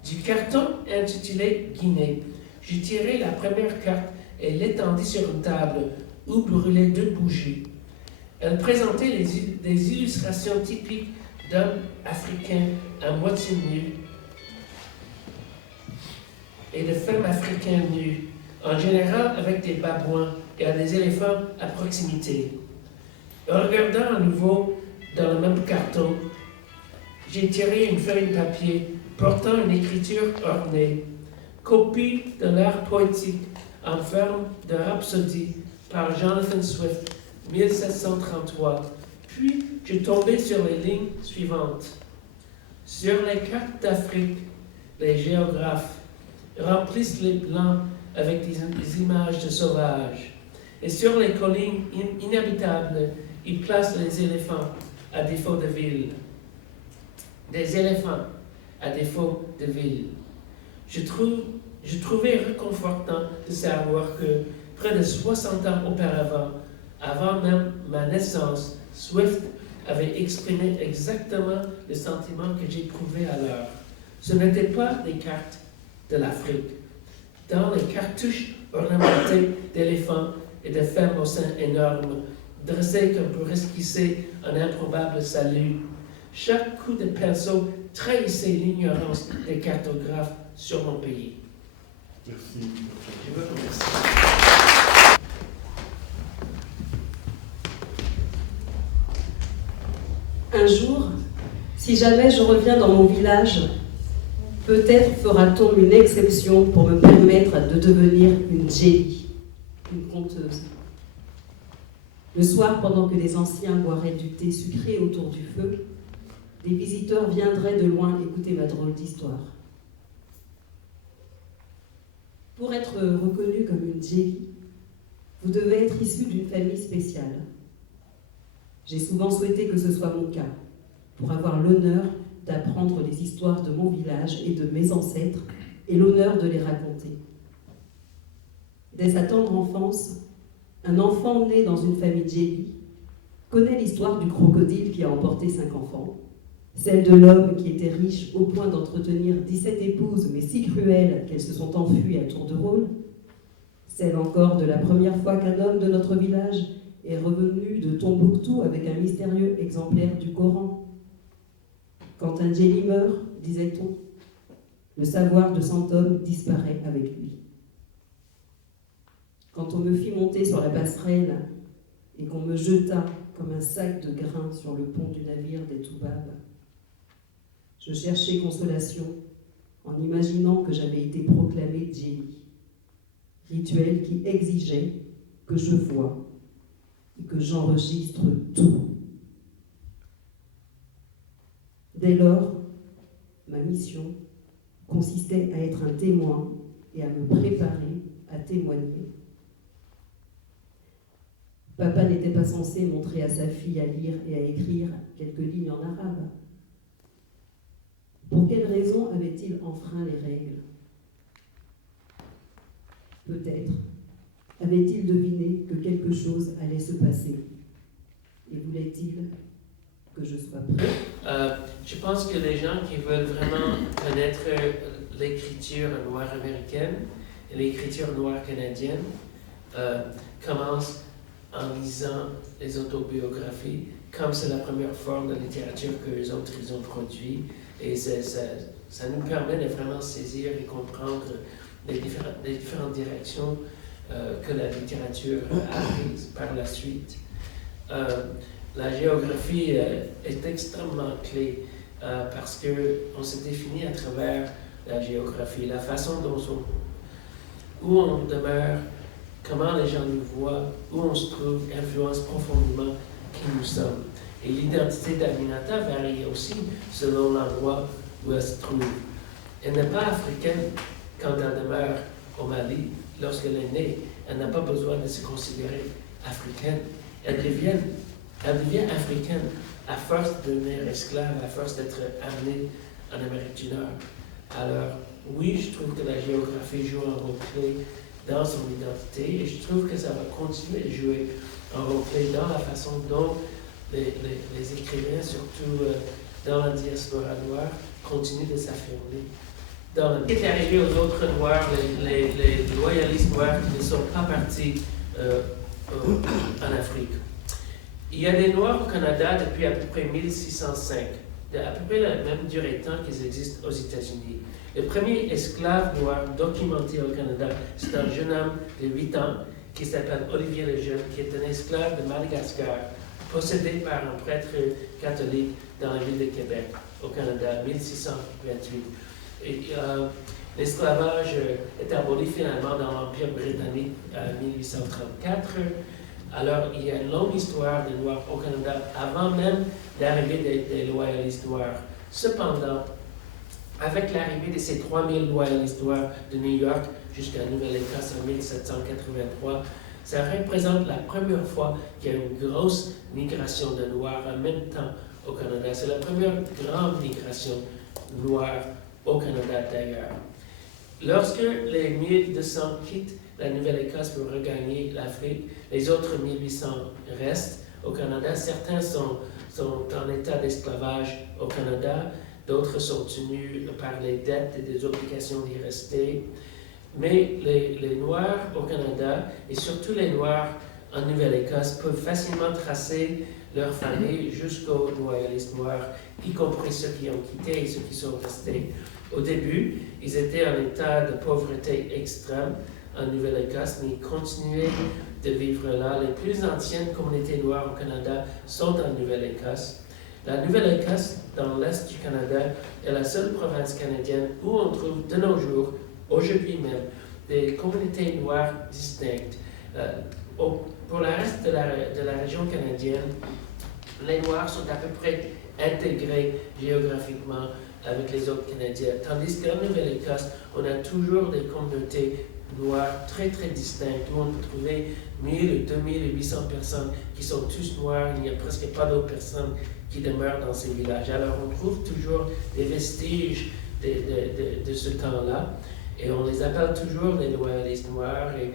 Du carton intitulé Guinée, j'ai tiré la première carte et l'étendis sur une table où brûlaient 2 bougies. Elle présentait des illustrations typiques d'hommes africains à moitié nus et de femmes africaines nues, en général avec des babouins et des éléphants à proximité. En regardant à nouveau dans le même carton, j'ai tiré une feuille de papier portant une écriture ornée, copie de l'art poétique en forme de rhapsodie par Jonathan Swift, 1733. Puis, j'ai tombé sur les lignes suivantes. Sur les cartes d'Afrique, les géographes remplissent les blancs avec des images de sauvages. Et sur les collines inhabitables, ils placent les éléphants à défaut de villes. Des éléphants à défaut de villes. Je trouvais réconfortant de savoir que près de 60 ans auparavant, avant même ma naissance, Swift avait exprimé exactement le sentiment que j'éprouvais alors. Ce n'étaient pas des cartes de l'Afrique. Dans les cartouches ornementées d'éléphants et de femmes au sein énorme, dressées comme pour esquisser un improbable salut, chaque coup de pinceau trahissait l'ignorance des cartographes sur mon pays. Merci. Je vous remercie. Un jour, si jamais je reviens dans mon village, peut-être fera-t-on une exception pour me permettre de devenir une Djéli, une conteuse. Le soir, pendant que les anciens boiraient du thé sucré autour du feu, des visiteurs viendraient de loin écouter ma drôle d'histoire. Pour être reconnu comme une Djéli, vous devez être issu d'une famille spéciale. J'ai souvent souhaité que ce soit mon cas, pour avoir l'honneur d'apprendre les histoires de mon village et de mes ancêtres, et l'honneur de les raconter. Dès sa tendre enfance, un enfant né dans une famille Djéli connaît l'histoire du crocodile qui a emporté 5 enfants, celle de l'homme qui était riche au point d'entretenir 17 épouses, mais si cruelles qu'elles se sont enfuies à tour de rôle, celle encore de la première fois qu'un homme de notre village est revenu de Tombouctou avec un mystérieux exemplaire du Coran. Quand un Djéli meurt, disait-on, le savoir de 100 hommes disparaît avec lui. Quand on me fit monter sur la passerelle et qu'on me jeta comme un sac de grains sur le pont du navire des Toubabs, je cherchais consolation en imaginant que j'avais été proclamée Djéli, rituel qui exigeait que je voie et que j'enregistre tout. Dès lors, ma mission consistait à être un témoin et à me préparer à témoigner. Papa n'était pas censé montrer à sa fille à lire et à écrire quelques lignes en arabe. Pour quelle raison avait-il enfreint les règles? Peut-être avait-il deviné que quelque chose allait se passer et voulait-il que je sois prêt? Je pense que les gens qui veulent vraiment connaître l'écriture noire américaine et l'écriture noire canadienne commencent en lisant les autobiographies, comme c'est la première forme de littérature que les autres ils ont produit. Et ça nous permet de vraiment saisir et comprendre les différentes directions que la littérature a prises par la suite. La géographie est extrêmement clé parce qu'on se définit à travers la géographie, la façon où on demeure, comment les gens nous voient, où on se trouve, influence profondément qui nous sommes. Et l'identité d'Aminata varie aussi selon l'endroit où elle se trouve. Elle n'est pas africaine quand elle demeure au Mali. Lorsqu'elle est née, elle n'a pas besoin de se considérer africaine. Elle devient africaine à force de devenir esclave, à force d'être amenée en Amérique du Nord. Alors, oui, je trouve que la géographie joue un rôle clé dans son identité et je trouve que ça va continuer de jouer un rôle clé dans la façon dont les écrivains, surtout dans la diaspora noire, continuent de s'affirmer. Ce qui est arrivé aux autres Noirs, les loyalistes noirs qui ne sont pas partis en Afrique. Il y a des Noirs au Canada depuis à peu près 1605, à peu près la même durée de temps qu'ils existent aux États-Unis. Le premier esclave noir documenté au Canada, c'est un jeune homme de 8 ans qui s'appelle Olivier le Jeune, qui est un esclave de Madagascar, possédé par un prêtre catholique dans la ville de Québec, au Canada, 1628. Et, l'esclavage est aboli finalement dans l'Empire britannique en 1834. Alors, il y a une longue histoire des Noirs au Canada avant même l'arrivée des loyalistes noirs. Cependant, avec l'arrivée de ces 3000 loyalistes noirs de New York jusqu'à Nouvelle-Écosse en 1783, ça représente la première fois qu'il y a une grosse migration de Noirs en même temps au Canada. C'est la première grande migration noire au Canada d'ailleurs. Lorsque les 1200 quittent la Nouvelle-Écosse pour regagner l'Afrique, les autres 1800 restent au Canada. Certains sont en état d'esclavage au Canada, d'autres sont tenus par les dettes et des obligations d'y rester. Mais les Noirs au Canada, et surtout les Noirs en Nouvelle-Écosse, peuvent facilement tracer leur famille jusqu'aux loyalistes noirs, y compris ceux qui ont quitté et ceux qui sont restés. Au début, ils étaient en état de pauvreté extrême en Nouvelle-Écosse, mais ils continuaient de vivre là. Les plus anciennes communautés noires au Canada sont en Nouvelle-Écosse. La Nouvelle-Écosse, dans l'est du Canada, est la seule province canadienne où on trouve de nos jours, aujourd'hui même, des communautés noires distinctes. Pour le reste de la région canadienne, les Noirs sont à peu près intégrés géographiquement avec les autres Canadiens, tandis qu'en Nouvelle-Écosse, on a toujours des communautés noires très très distinctes, où on peut trouver 1000 ou 2800 personnes qui sont tous noires, il n'y a presque pas d'autres personnes qui demeurent dans ces villages. Alors on trouve toujours des vestiges de ce temps-là, et on les appelle toujours les loyalistes noirs, et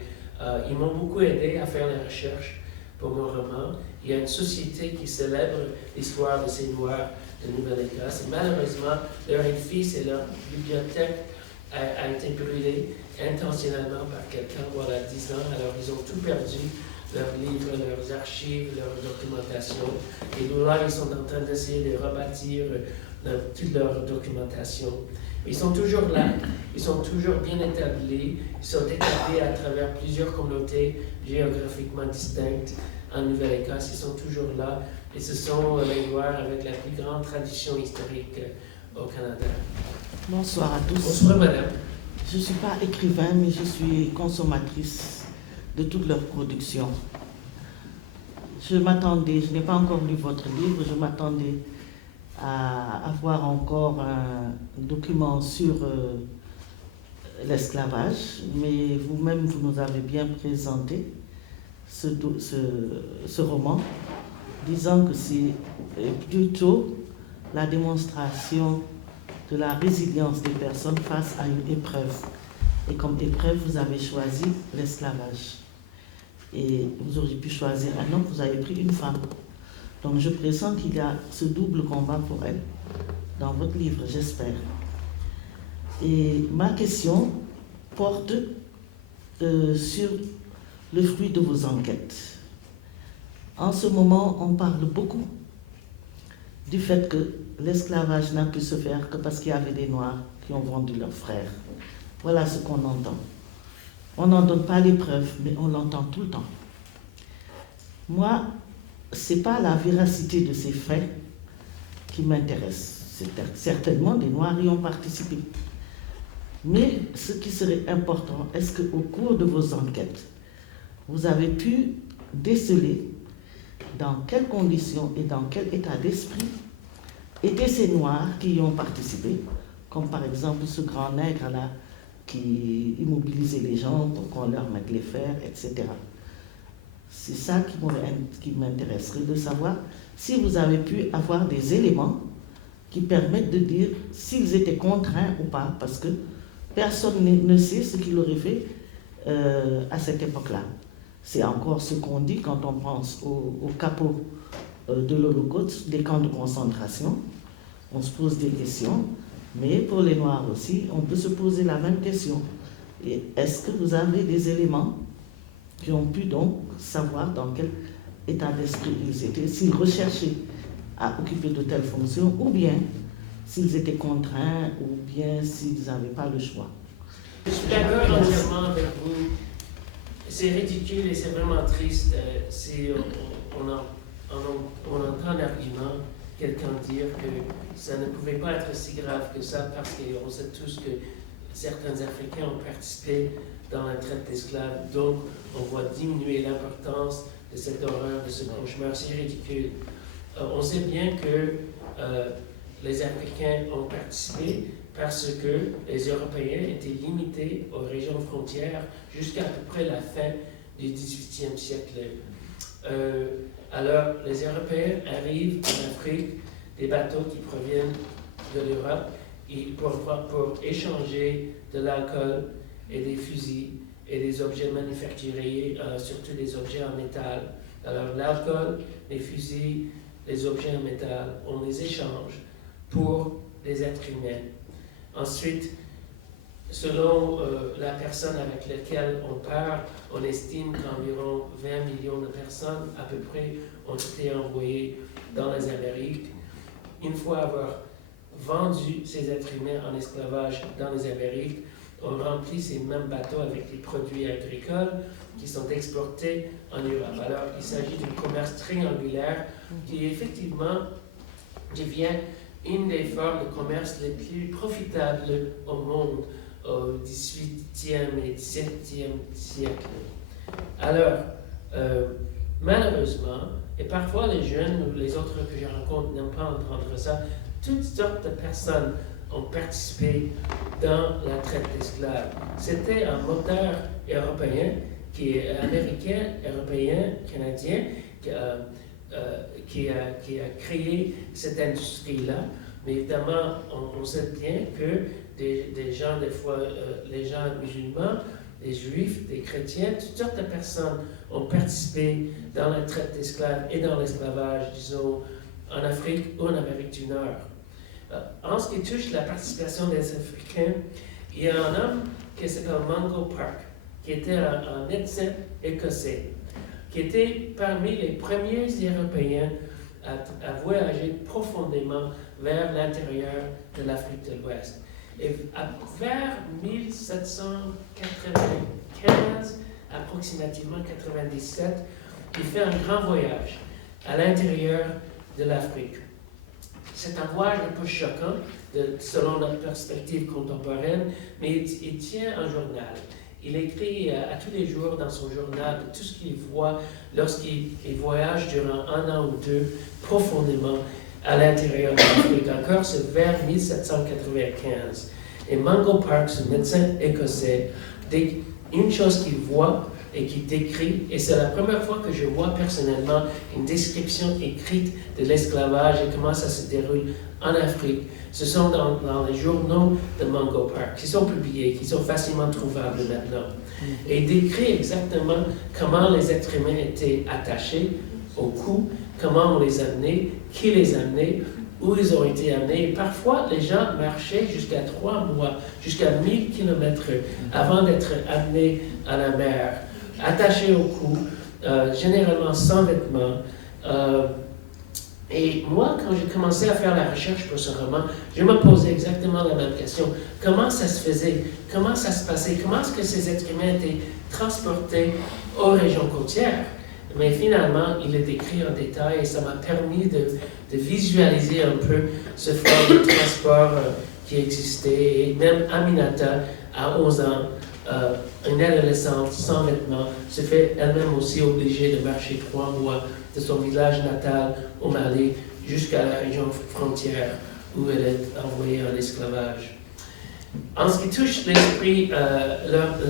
ils m'ont beaucoup aidé à faire les recherches pour mon roman. Il y a une société qui célèbre l'histoire de ces Noirs de Nouvelle-Écosse, et malheureusement, leur édifice et leur bibliothèque a été brûlée intentionnellement par quelqu'un voilà 10 ans. Alors ils ont tout perdu, leurs livres, leurs archives, leur documentation. Et là, ils sont en train d'essayer de rebâtir toute leur documentation. Ils sont toujours là, ils sont toujours bien établis, ils sont établis à travers plusieurs communautés géographiquement distinctes en Nouvelle-Écosse, ils sont toujours là, et ce sont les Noirs avec la plus grande tradition historique au Canada. Bonsoir à tous. Bonsoir madame. Je ne suis pas écrivain, mais je suis consommatrice de toute leur production. Je n'ai pas encore lu votre livre, je m'attendais à avoir encore un document sur l'esclavage, mais vous-même, vous nous avez bien présenté ce roman, disant que c'est plutôt la démonstration de la résilience des personnes face à une épreuve. Et comme épreuve, vous avez choisi l'esclavage. Et vous auriez pu choisir un homme, vous avez pris une femme. Donc je pressens qu'il y a ce double combat pour elle dans votre livre, j'espère. Et ma question porte sur le fruit de vos enquêtes. En ce moment, on parle beaucoup du fait que l'esclavage n'a pu se faire que parce qu'il y avait des Noirs qui ont vendu leurs frères. Voilà ce qu'on entend. On n'en donne pas les preuves, mais on l'entend tout le temps. Moi, ce n'est pas la véracité de ces faits qui m'intéresse. C'est certainement des Noirs y ont participé. Mais ce qui serait important, est-ce qu'au cours de vos enquêtes, vous avez pu déceler dans quelles conditions et dans quel état d'esprit étaient ces Noirs qui y ont participé, comme par exemple ce grand nègre-là qui immobilisait les gens pour qu'on leur mette les fers, etc. C'est ça qui m'intéresserait de savoir si vous avez pu avoir des éléments qui permettent de dire s'ils étaient contraints ou pas, parce que personne ne sait ce qu'il aurait fait à cette époque-là. C'est encore ce qu'on dit quand on pense aux capots de l'Holocauste, des camps de concentration. On se pose des questions, mais pour les Noirs aussi, on peut se poser la même question. Et est-ce que vous avez des éléments qui ont pu donc savoir dans quel état d'esprit ils étaient, s'ils recherchaient à occuper de telles fonctions, ou bien s'ils étaient contraints, ou bien s'ils n'avaient pas le choix? Je suis d'accord entièrement avec vous. C'est ridicule et c'est vraiment triste si on entend l'argument, quelqu'un dire que ça ne pouvait pas être si grave que ça parce qu'on sait tous que certains Africains ont participé dans la traite d'esclaves. Donc, on voit diminuer l'importance de cette horreur, de ce cauchemar. C'est ridicule. On sait bien que les Africains ont participé parce que les Européens étaient limités aux régions frontières jusqu'à peu près la fin du XVIIIe siècle. Alors, les Européens arrivent en Afrique, des bateaux qui proviennent de l'Europe, pour échanger de l'alcool et des fusils et des objets manufacturiers, surtout des objets en métal. Alors, l'alcool, les fusils, les objets en métal, on les échange pour des êtres humains. Ensuite, selon la personne avec laquelle on parle, on estime qu'environ 20 millions de personnes, à peu près, ont été envoyées dans les Amériques. Une fois avoir vendu ces êtres humains en esclavage dans les Amériques, on remplit ces mêmes bateaux avec des produits agricoles qui sont exportés en Europe. Alors, il s'agit d'un commerce triangulaire qui effectivement devient une des formes de commerce les plus profitables au monde au XVIIIe et XVIIe siècle. Alors, malheureusement, et parfois les jeunes ou les autres que je rencontre n'aiment pas entendre ça, toutes sortes de personnes ont participé dans la traite d'esclaves. C'était un moteur européen, qui est américain, européen, canadien, qui a créé cette industrie-là. Mais évidemment, on sait bien que des gens, des fois, les gens musulmans, des juifs, des chrétiens, toutes sortes de personnes ont participé dans la traite d'esclaves et dans l'esclavage, disons, en Afrique ou en Amérique du Nord. En ce qui touche la participation des Africains, il y a un homme qui s'appelle Mungo Park, qui était un médecin écossais, qui était parmi les premiers Européens à voyager profondément vers l'intérieur de l'Afrique de l'Ouest. Et vers 1795, approximativement 97, il fait un grand voyage à l'intérieur de l'Afrique. C'est un voyage un peu choquant, selon notre perspective contemporaine, mais il tient un journal. Il écrit à tous les jours dans son journal tout ce qu'il voit lorsqu'il voyage durant 1 an ou 2 profondément à l'intérieur de l'Afrique. Encore, c'est vers 1795. Et Mungo Park, ce médecin écossais, une chose qu'il voit et qu'il décrit, et c'est la première fois que je vois personnellement une description écrite de l'esclavage et comment ça se déroule en Afrique. Ce sont dans les journaux de Mungo Park, qui sont publiés, qui sont facilement trouvables maintenant. Et il décrit exactement comment les êtres humains étaient attachés au cou, comment on les amenait, qui les amenait, où ils ont été amenés. Et parfois, les gens marchaient jusqu'à 3 mois, jusqu'à 1000 km avant d'être amenés à la mer, attachés au cou, généralement sans vêtements. Et moi, quand j'ai commencé à faire la recherche pour ce roman, je me posais exactement la même question. Comment ça se faisait? Comment ça se passait? Comment est-ce que ces êtres humains étaient transportés aux régions côtières? Mais finalement, il est décrit en détail et ça m'a permis de visualiser un peu ce forme de transport qui existait. Et même Aminata, à 11 ans, une adolescente sans vêtements, se fait elle-même aussi obligée de marcher 3 mois de son village natal au Mali jusqu'à la région frontière où elle est envoyée en esclavage. En ce qui touche l'esprit,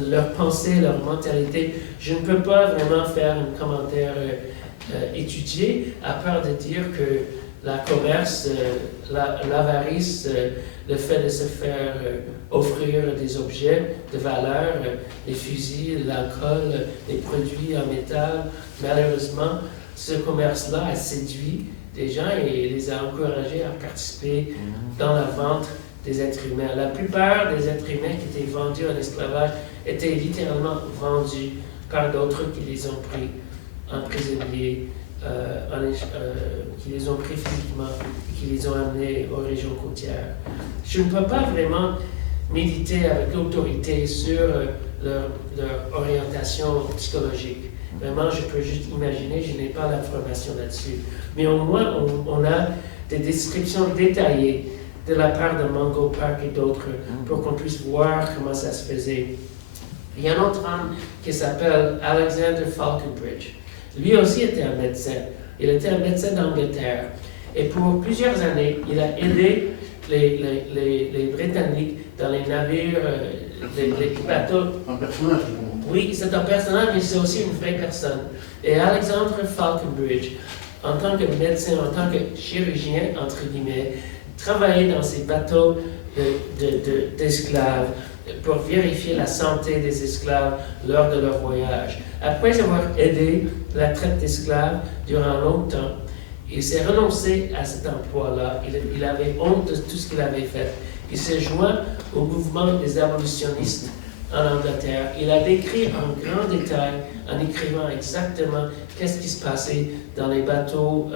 leur pensée, leur mentalité, je ne peux pas vraiment faire un commentaire étudié, à part de dire que la commerce, l'avarice, le fait de se faire offrir des objets de valeur, des fusils, l'alcool, des produits en métal, malheureusement, ce commerce-là a séduit des gens et les a encouragés à participer dans la vente des êtres humains. La plupart des êtres humains qui étaient vendus en esclavage étaient littéralement vendus par d'autres qui les ont pris en prisonniers, qui les ont pris physiquement, qui les ont amenés aux régions côtières. Je ne peux pas vraiment méditer avec autorité sur leur orientation psychologique. Vraiment, je peux juste imaginer, je n'ai pas l'information là-dessus. Mais au moins, on a des descriptions détaillées de la part de Mungo Park et d'autres pour qu'on puisse voir comment ça se faisait. Il y a un autre homme qui s'appelle Alexander Falconbridge. Lui aussi était un médecin. Il était un médecin d'Angleterre. Et pour plusieurs années, il a aidé les Britanniques dans les navires, les bateaux. Un personnage. Oui, c'est un personnage, mais c'est aussi une vraie personne. Et Alexander Falconbridge, en tant que médecin, en tant que chirurgien, entre guillemets, travaillait dans ces bateaux d'esclaves pour vérifier la santé des esclaves lors de leur voyage. Après avoir aidé la traite d'esclaves durant longtemps, il s'est renoncé à cet emploi-là. Il avait honte de tout ce qu'il avait fait. Il s'est joint au mouvement des abolitionnistes en Angleterre. Il a décrit en grand détail, en écrivant exactement qu'est-ce qui se passait dans les bateaux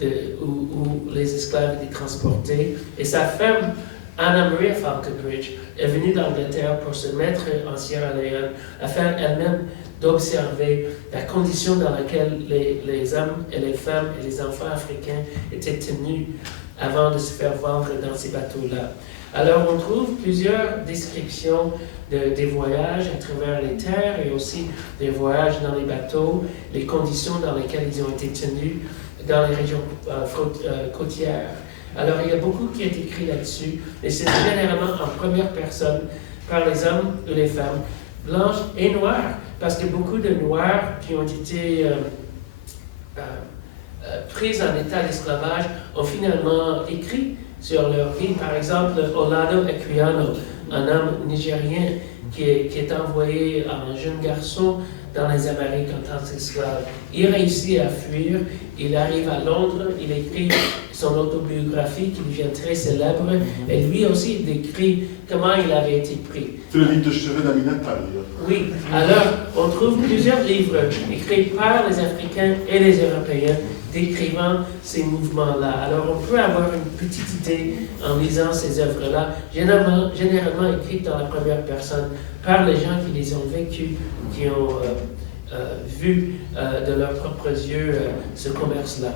où les esclaves étaient transportés. Et sa femme, Anna Maria Falconbridge, est venue d'Angleterre pour se mettre en Sierra Leone, afin elle-même d'observer la condition dans laquelle les hommes et les femmes et les enfants africains étaient tenus. avant de se faire vendre dans ces bateaux-là. Alors on trouve plusieurs descriptions des voyages à travers les terres et aussi des voyages dans les bateaux, les conditions dans lesquelles ils ont été tenus dans les régions côtières. Alors il y a beaucoup qui est écrit là-dessus, et c'est généralement en première personne par les hommes ou les femmes, blanches et noires, parce que beaucoup de noirs qui ont été pris en état d'esclavage ont finalement écrit sur leur vie. Par exemple, Olado Equiano, un homme nigérien qui est envoyé un jeune garçon dans les Amériques en tant qu'esclave. Il réussit à fuir, il arrive à Londres, il écrit son autobiographie qui devient très célèbre, et lui aussi décrit comment il avait été pris. C'est le livre de chevet d'Aminata. Oui, alors on trouve plusieurs livres écrits par les Africains et les Européens décrivant ces mouvements-là. Alors on peut avoir une petite idée en lisant ces œuvres-là, généralement écrites dans la première personne par les gens qui les ont vécues, qui ont vu de leurs propres yeux ce commerce-là.